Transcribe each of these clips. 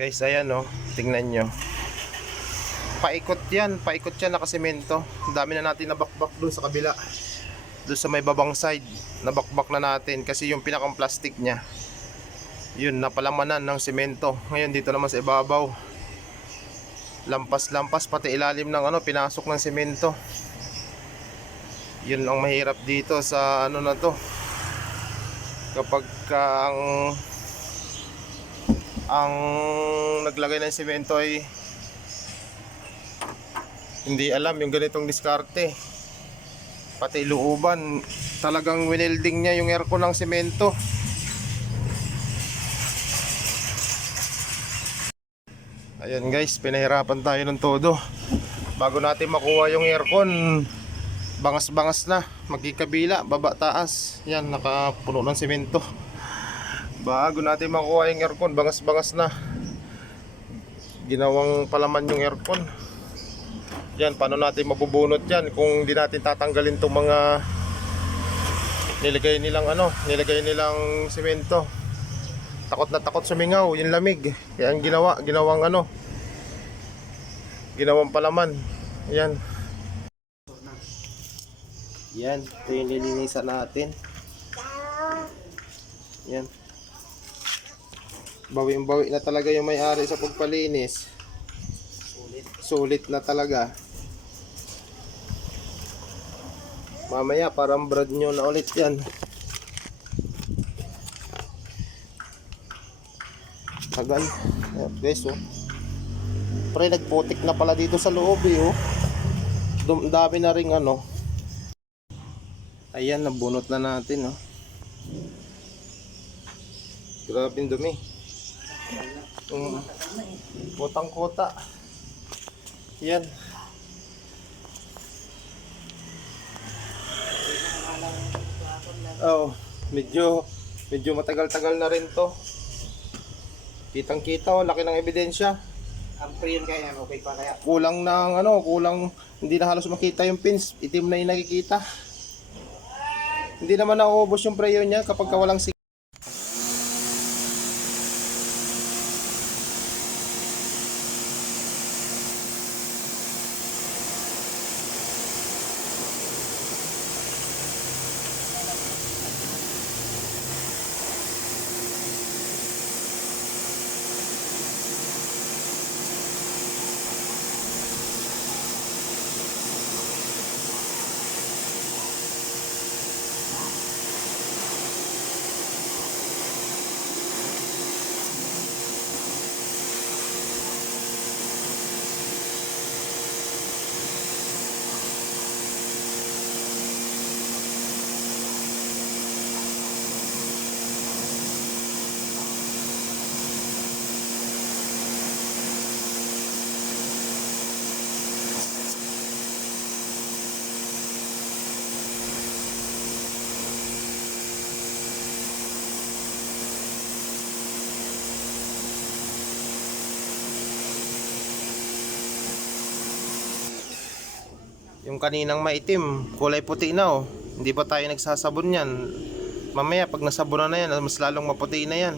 Guys, ayan oh, tingnan nyo. Paikot yan nakasemento. Ang dami na natin nabakbak doon sa kabila. Doon sa may babang side, nabakbak na natin kasi yung pinakang plastic niya, yun, napalamanan ng semento. Ngayon dito naman sa ibabaw, lampas-lampas pati ilalim ng pinasok ng semento. Yun ang mahirap dito sa na to. Kapag ang naglagay ng semento ay hindi alam yung ganitong diskarte, pati looban talagang winelding niya yung aircon ng semento. Ayan guys, pinahirapan tayo ng todo bago natin makuha yung aircon. Bangas-bangas na, magkikabila, baba, taas. Yan, nakapuno ng semento. Bago natin makuha yung aircon, bangas-bangas na. Ginawang palaman yung aircon. Yan, paano natin mabubunot yan kung hindi natin tatanggalin itong mga nilagay nilang semento. Takot na takot sumingaw yung lamig. Kaya ang ginawang palaman. Yan. Yan, ito yung nilinisan natin. Yan. Bawi na talaga yung may-ari sa pagpalinis. Sulit na talaga. Mamaya parang brand new na ulit yan. Tagal. Ayan, guys oh. Pre, nagputik na pala dito sa loob oh. Dami na ring Ayan, nabunot na natin oh. Grabe yung dumi. Kotang-kota. Yan. Oh, medyo matagal-tagal na rin to. Kitang-kita oh, laki ng ebidensya. Ang pre kaya okay pa kaya. Kulang hindi na halos makita yung pins, itim na yung nakikita. Hindi naman nauubos yung preyo niya kapag walang yung kaninang maitim, kulay puti na oh. Hindi pa tayo nagsasabon yan. Mamaya pag nasabunan na yan, mas lalong maputi na yan.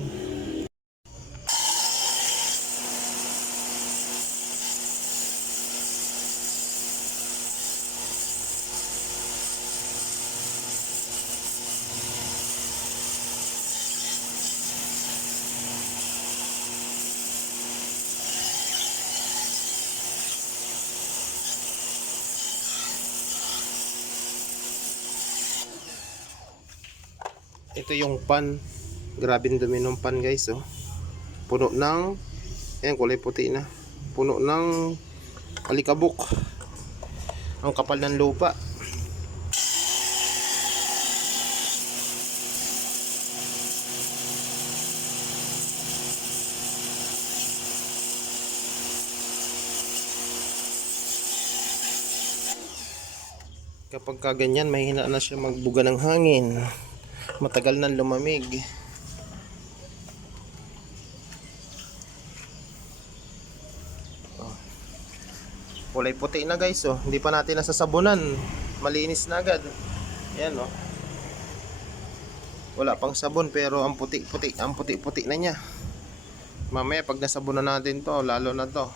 Ito yung pan. Grabe yung dumi ng pan guys oh. Puno ng ayan, kulay puti na. Puno ng alikabok. Ang kapal ng lupa. Kapag kaganyan, mahina na siya magbuga ng hangin. Matagal nang lumamig. Oh. Kulay puti na guys oh. Hindi pa natin nasasabunan. Malinis na agad. Ayan oh. Wala pang sabon pero ang puti-puti na niya. Mamaya pag nasabon na natin to, lalo na to.